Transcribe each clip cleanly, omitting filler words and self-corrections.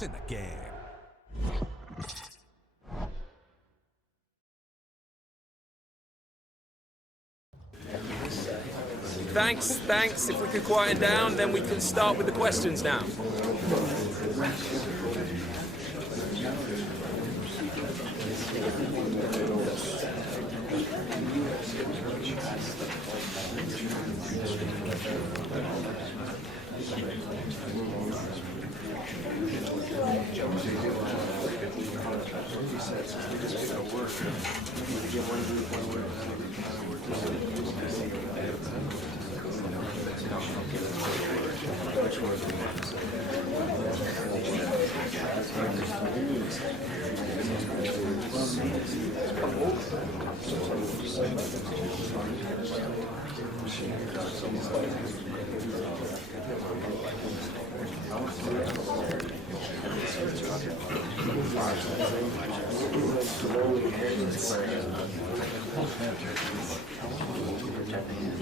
It's in the game. Thanks. If we could quieten down, then we can start with the questions now.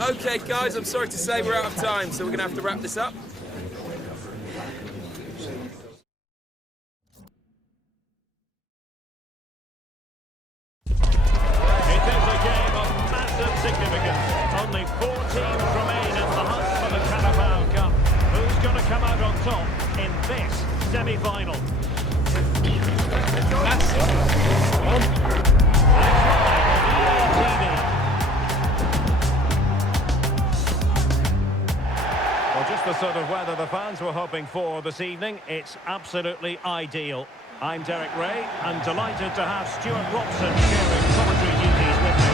Okay, guys, I'm sorry to say we're out of time, so we're going to have to wrap this up. It is a game of massive significance. Only 4 teams remain in the hunt for the CARABAO Cup. Who's going to come out on top in this semi-final? Well, just the sort of weather the fans were hoping for this evening. It's absolutely ideal. I'm Derek Ray, and delighted to have Stuart Robson sharing commentary duties with me.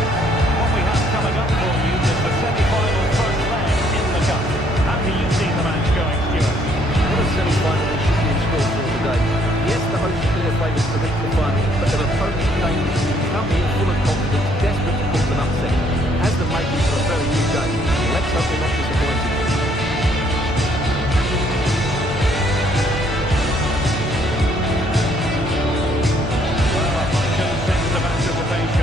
What we have coming up for you is the semi-final first leg in the Cup. How do you see the match going, Stuart? What a semi-final it should be in store for today. Yes, the hosts are clear favourites to reach the final, but their opponents dangerous will come here full of confidence, desperate to cause an upset. Has the makings for a very good game. Let's hope they're not disappointed.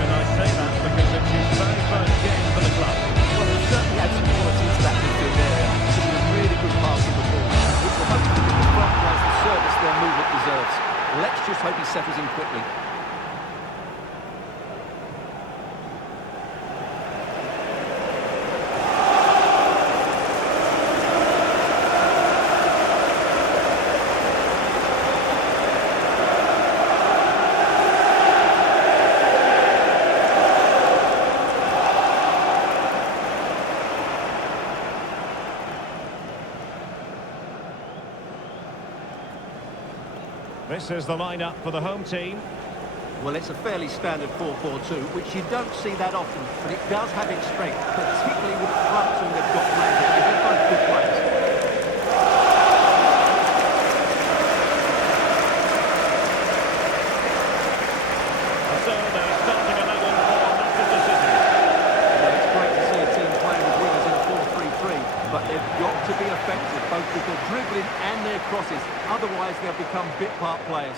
I say that because it's his very first game for the club. Well, he certainly had some quality into that midfield area. He's a really good pass on the ball, which will hopefully give the front players the service their movement deserves. Let's just hope he settles in quickly. This is the lineup for the home team. Well, it's a fairly standard 4-4-2, which you don't see that often, but it does have its strength, particularly with the front two they've got playing today. They're both good players. So they're starting 11 for Manchester City. Well, it's great to see a team playing with wingers in a 4-3-3, but they've got to be effective, both with their dribbling and their crosses. Otherwise, they'll become bit-part players.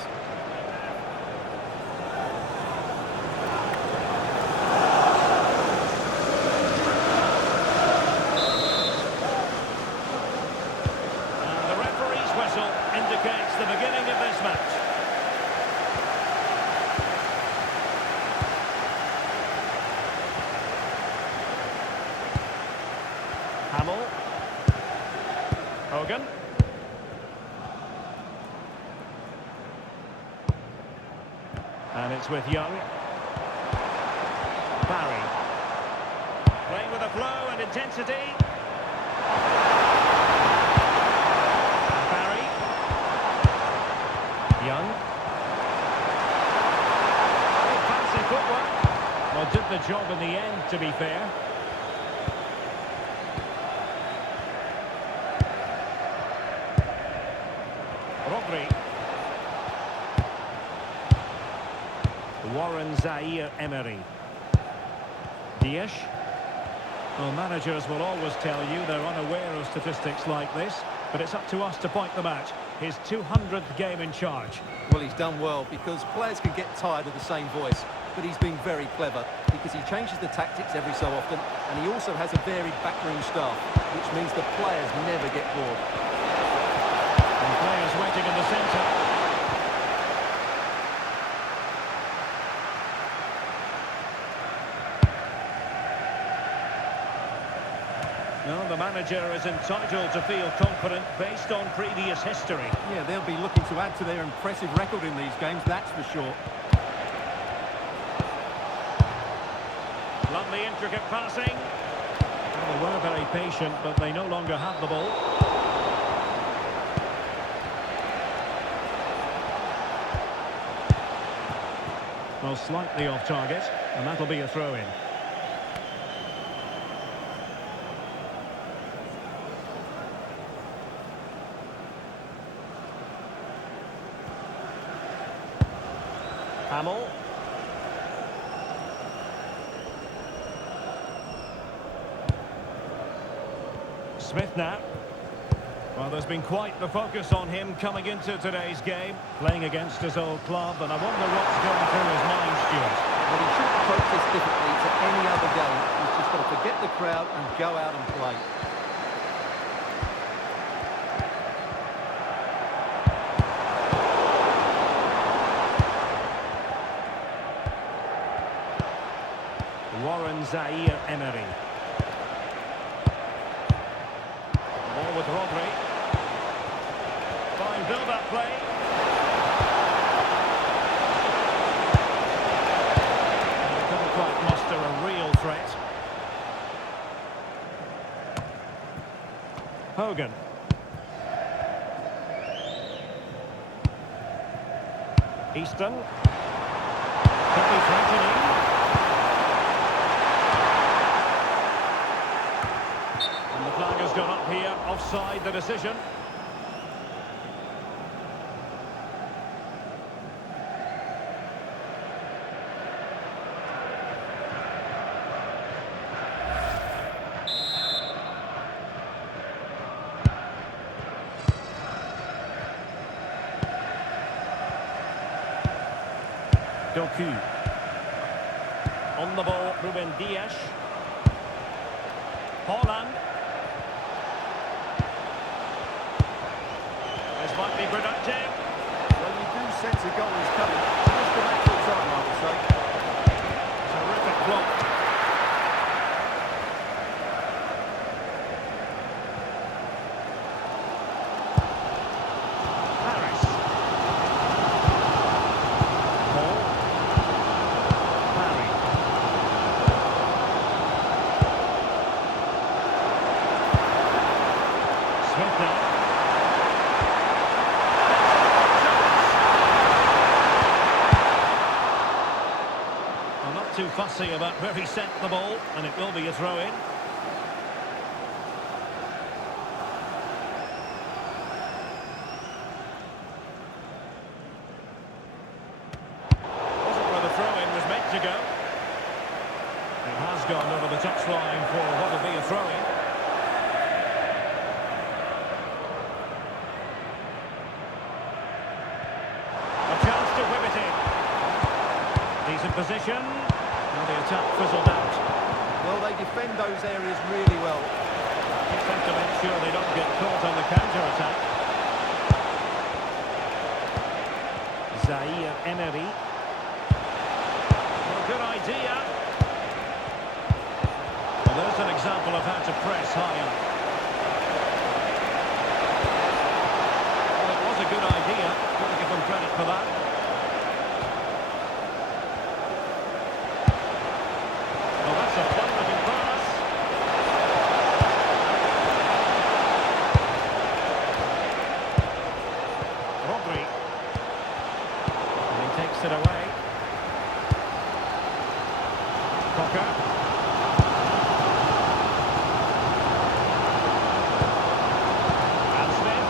And the referee's whistle indicates the beginning of this match. Hamill. Hogan. And it's with Young. Barry. Playing with a flow and intensity. Barry. Young. Oh, fancy footwork. Well, did the job in the end, to be fair. Rodri. Warren Zaire-Emery. Dias. Well, managers will always tell you they're unaware of statistics like this, but it's up to us to point them out. His 200th game in charge. Well, he's done well, because players can get tired of the same voice, but he's been very clever, because he changes the tactics every so often, and he also has a varied backroom staff, which means the players never get bored. And players waiting in the centre. No, the manager is entitled to feel confident based on previous history. Yeah, they'll be looking to add to their impressive record in these games, that's for sure. Lovely intricate passing. Well, they were very patient, but they no longer have the ball. Well, slightly off target, and that'll be a throw-in. Hamill. Smith now. Well, there's been quite the focus on him coming into today's game, playing against his old club, and I wonder what's going through his mind, Stuart. Well, he shouldn't approach this differently to any other game. He's just got to forget the crowd and go out and play. Warren Zaire-Emery. Ball with Rodri. Fine build-up play. They couldn't quite muster a real threat. Hogan. Easton. Could be threatening. And the flag has gone up here, offside the decision. Doku. On the ball, Ruben Dias. Holland. This might be productive. Well, you do sense a goal is coming. Just a matter of time, I would say. Terrific block. Harris. Ball. Barry. Smith now. Well, not too fussy about where he sent the ball, and it will be a throw-in. Wasn't where the throw-in was meant to go. It has gone over the touchline for what will be a throw-in. A chance to whip it in. Decent position. Now the attack fizzled out. Well, they defend those areas really well. Just have to make sure they don't get caught on the counter-attack. Zaire-Emery. Well, good idea. Well, there's an example of how to press high up. Well, it was a good idea. Got to give them credit for that. Well, that's a fun-looking pass. Rodri. And he takes it away. Cocker. And Smith.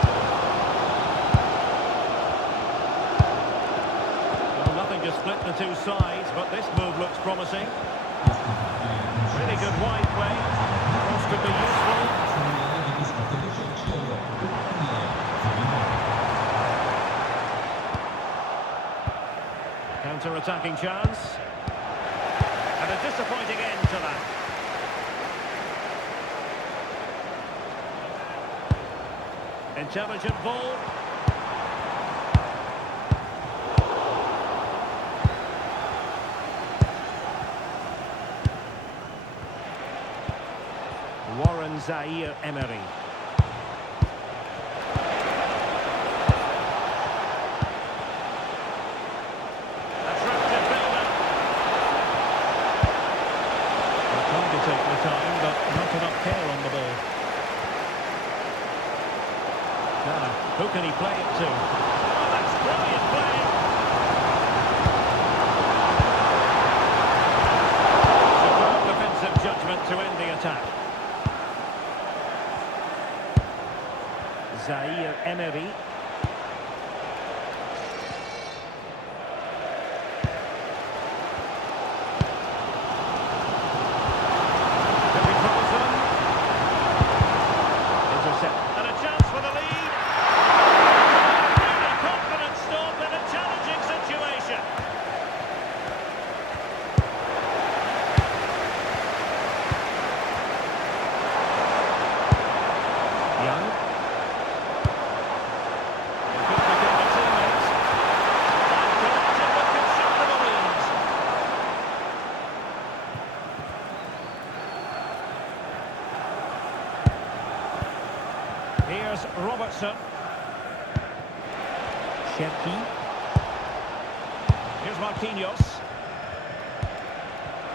Well, nothing to split the two sides, but this move looks promising. Really good wide play. Cross could be useful. Counter-attacking chance. And a disappointing end to that. Intelligent ball. Warren veteran Zaire Emery. Attractive build-up. They're trying to take the time, but not enough care on the ball. Now, who can he play it to? Oh, that's brilliant play! Superb defensive judgment to end the attack. Zaire Emery. Intercept. And a chance for the lead. Really confident stop in a challenging situation. Young. Good to get the teammates. And collected with considerable ease. Here's Robertson. Cherki. Here's Marquinhos.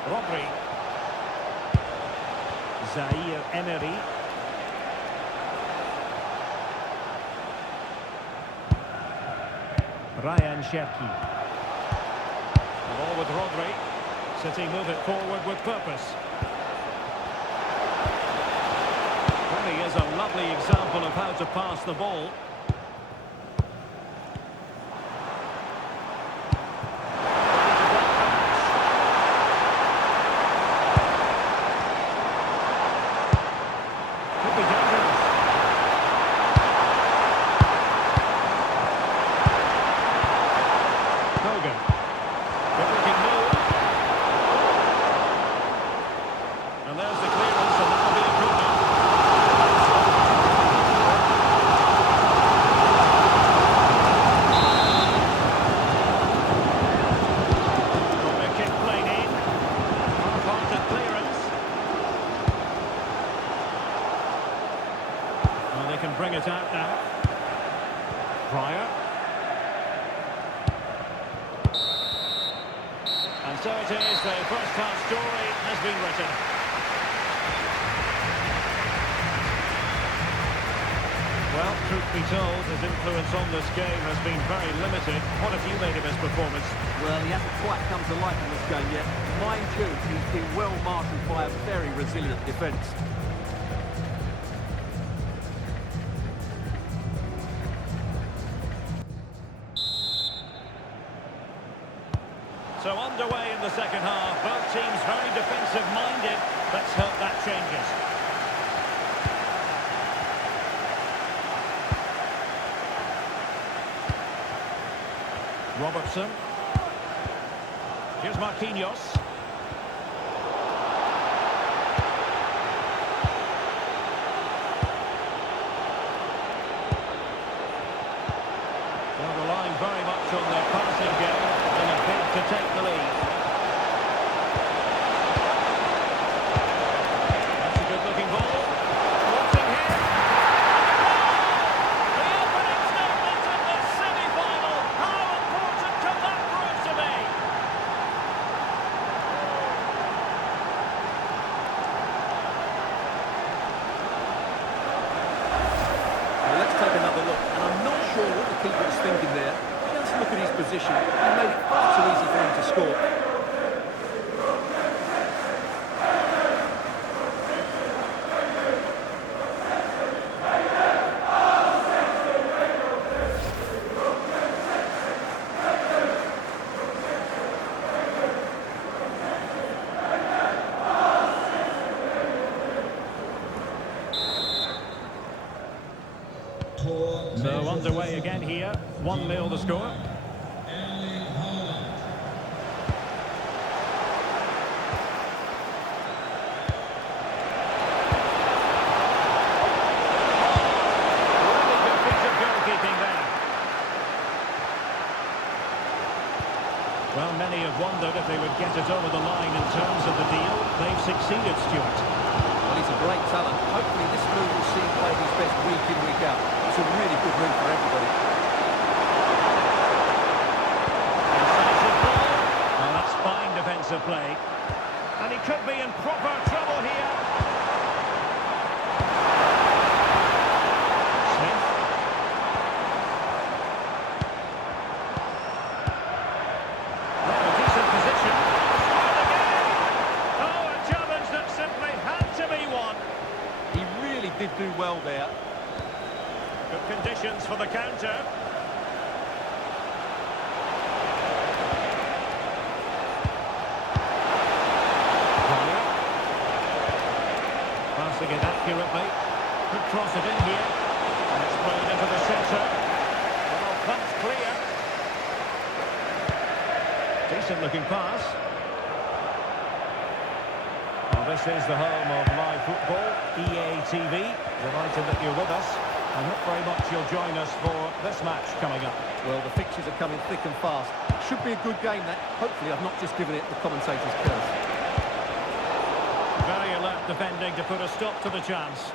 Rodri. Zaire Emery. Ryan Cherki. The ball with Rodri. City move it forward with purpose. Really is a lovely example of how to pass the ball. Could be dangerous. Hogan. Good looking move. And there's the clearance, and that'll be a corner. Corner kick played in. Half-hearted clearance. Well, they can bring it out now. Pryor. And so it is, the first half story has been written. Well, truth be told, his influence on this game has been very limited. What have you made of his performance? Well, he hasn't quite come to life in this game yet. Mind you, he's been well marshalled by a very resilient defence. So underway in the second half, both teams very defensive-minded. Let's hope that changes. Robertson. Here's Marquinhos. Well, relying very much on their passing game in a bid to take the lead. That's a good-looking ball. Watching here. The opening statement in the semi-final. How important can that prove to be? Well, let's take another look. And I'm not sure what the keeper was thinking there. Just look at his position. He made it far too easy for him to score. So underway again here. 1-0 the score. Really good piece of goalkeeping there. Well, many have wondered if they would get it over the line in terms of the deal. They've succeeded, Stuart. Well, he's a great talent. did do well there. Good conditions for the counter. Passing it accurately. Could cross it in here. And it's played into the centre. Well, pumped clear. Decent looking pass. Well, this is the home of live football, EA TV. Delighted that you're with us. I hope very much you'll join us for this match coming up. Well, the fixtures are coming thick and fast. Should be a good game, that. Hopefully I've not just given it the commentator's curse. Very alert defending to put a stop to the chance.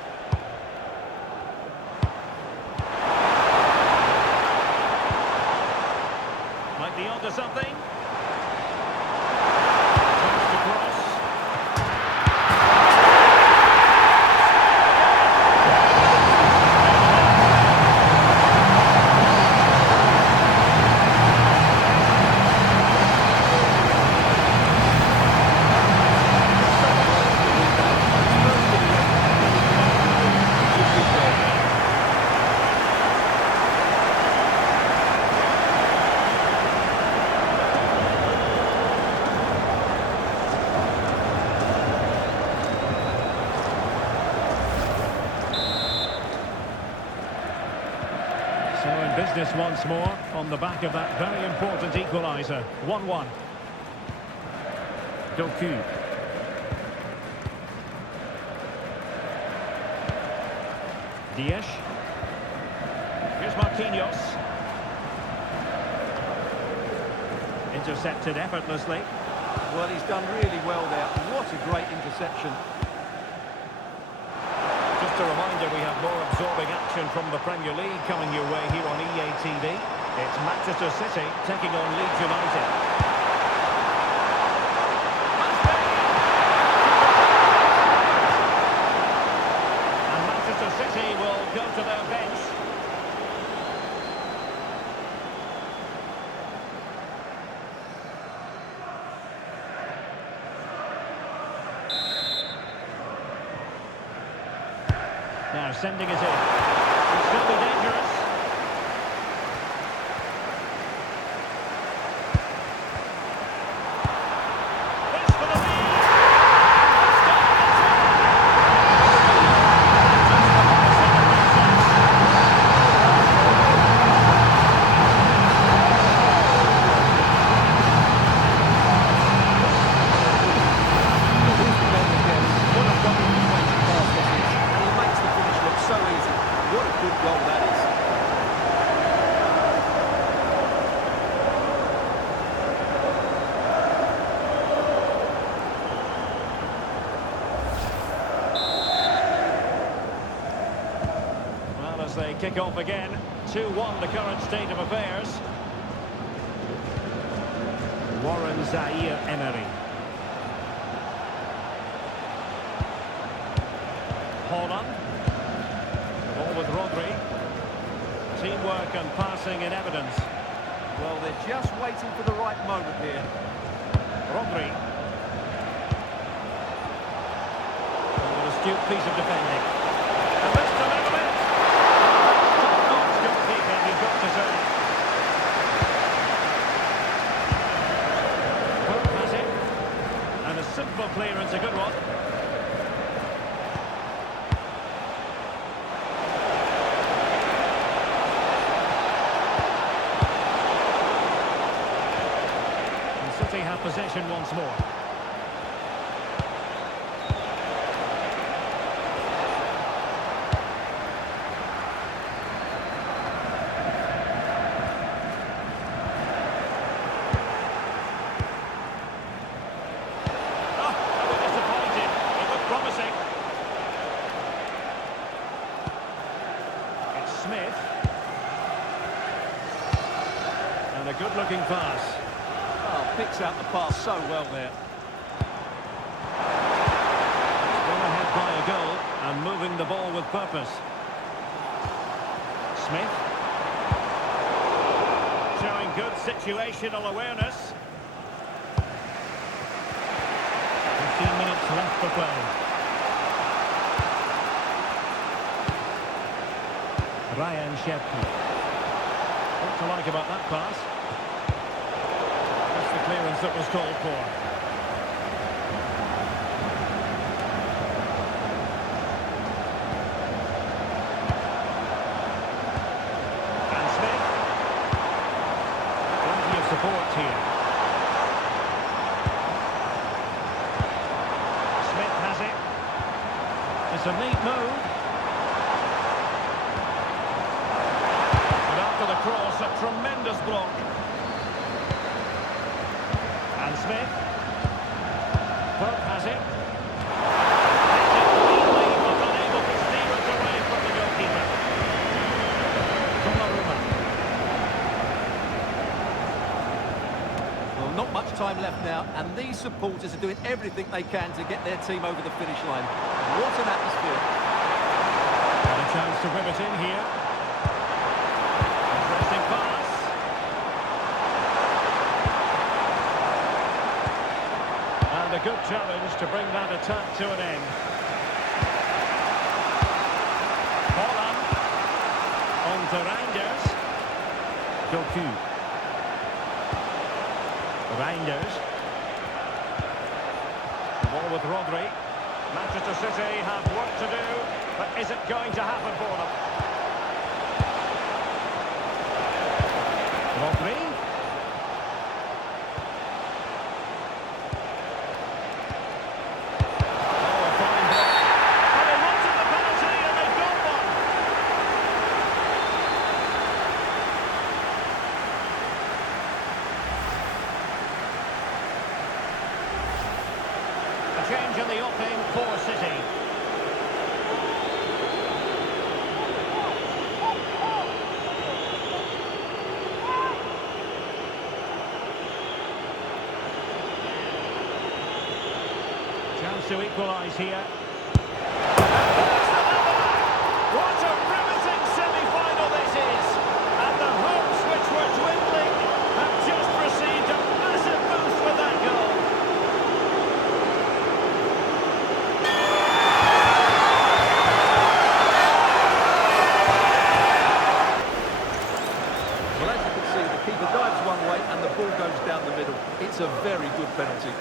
Might be onto something. Turns to cross. So in business once more, on the back of that very important equaliser. 1-1. Doku. Dias. Here's Marquinhos. Intercepted effortlessly. Well, he's done really well there. What a great interception. Just a reminder, we have more absorbing action from the Premier League coming your way here on EA TV. It's Manchester City taking on Leeds United. And Manchester City will go to their bench. Now sending it in. It's still be dangerous. This for the lead. They kick off again. 2-1 the current state of affairs. Warren Zaire-Emery. Holland. Ball with Rodri. Teamwork and passing in evidence. Well, they're just waiting for the right moment here. Rodri. An astute piece of defending. And this to level it. And a simple clearance, a good one. And City have possession once more. Smith. And a good-looking pass. Oh, picks out the pass so well there. Well ahead by a goal and moving the ball with purpose. Smith. Showing good situational awareness. 15 minutes left for play. Ryan Shepkin. What to like about that pass? That's the clearance that was called for. And Smith. Plenty of support here. Smith has it. It's a neat move. And after the cross, a tremendous block. And Smith. Pope has it. Headed cleanly, but unable to steer it away from the goalkeeper. Donnarumma. Well, not much time left now, and these supporters are doing everything they can to get their team over the finish line. What an atmosphere. And a chance to whip it in here. Pressing pass. And a good challenge to bring that attack to an end. Holland. On to Reinders. Doku. Reinders. The ball with Rodri. Manchester City have work to do, but is it going to happen for them? Rodri. Oh, a fine block. And they wanted the penalty and they've got one. A change in the offing for City. Chance to equalise here. What a riveting semi-final this is! And the hopes which were dwindling have just received a massive boost with that goal. Well, as you can see, the keeper dives one way and the ball goes down the middle. It's a very good penalty.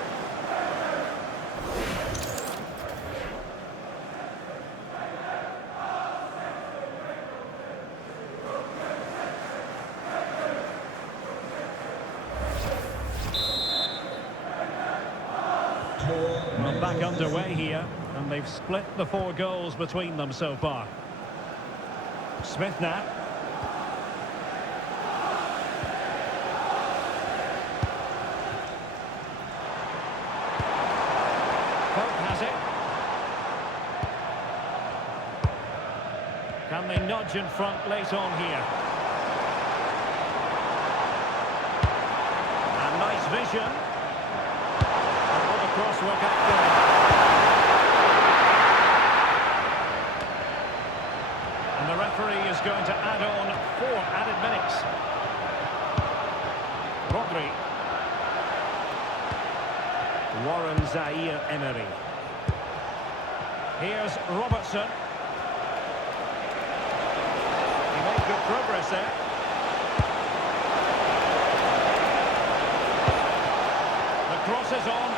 Well, back underway here, and they've split the 4 goals between them so far. Smith now. Pope has it. Can they nudge in front late on here? And nice vision. And will the cross work out for him? And the referee is going to add on 4 added minutes. Rodri. Warren Zaire-Emery. Here's Robertson. He made good progress there. The cross is on.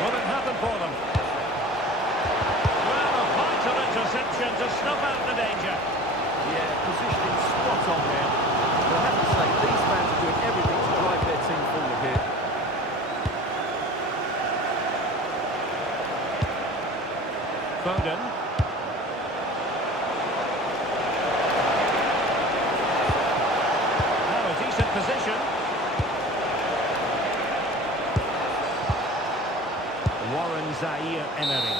Will it happen for them? Well, a vital interception to snuff out the danger. Yeah, positioning spot on there. But I have to say, these fans are doing everything to drive their team forward here. Foden. Now a decent position. Warren Zaire-Emery.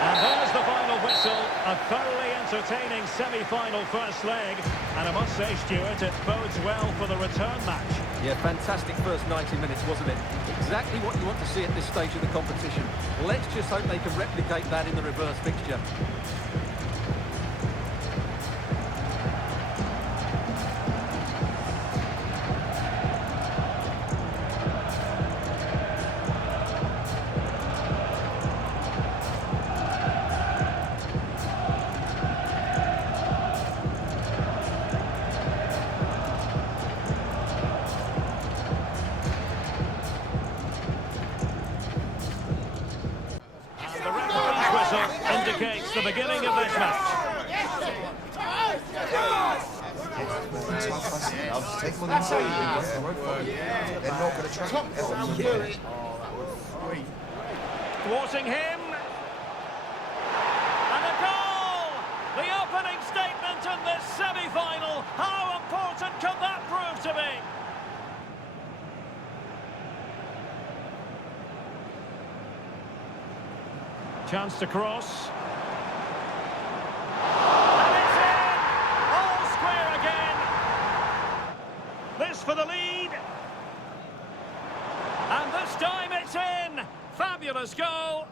And there's the final whistle. A thoroughly entertaining semi-final first leg. And I must say, Stuart, it bodes well for the return match. Yeah, fantastic first 90 minutes, wasn't it? Exactly what you want to see at this stage of the competition. Let's just hope they can replicate that in the reverse fixture. beginning of this match. Take them on the three. They're not going to try. Thwarting him. And a goal! The opening statement in this semi-final. How important can that prove to be? Chance to cross. And it's in! All square again. This for the lead. And this time it's in. Fabulous goal.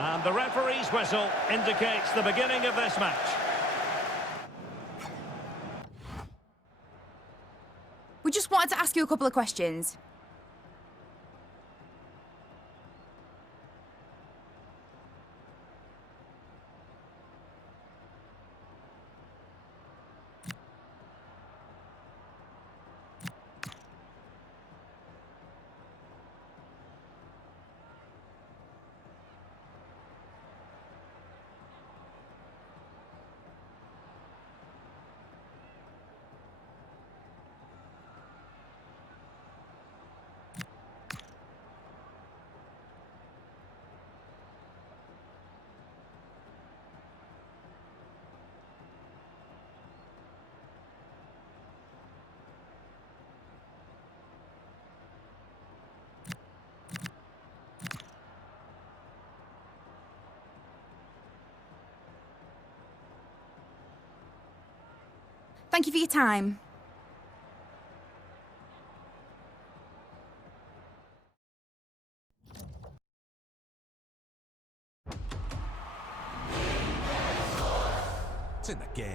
And the referee's whistle indicates the beginning of this match. We just wanted to ask you a couple of questions. Thank you for your time. It's in the game.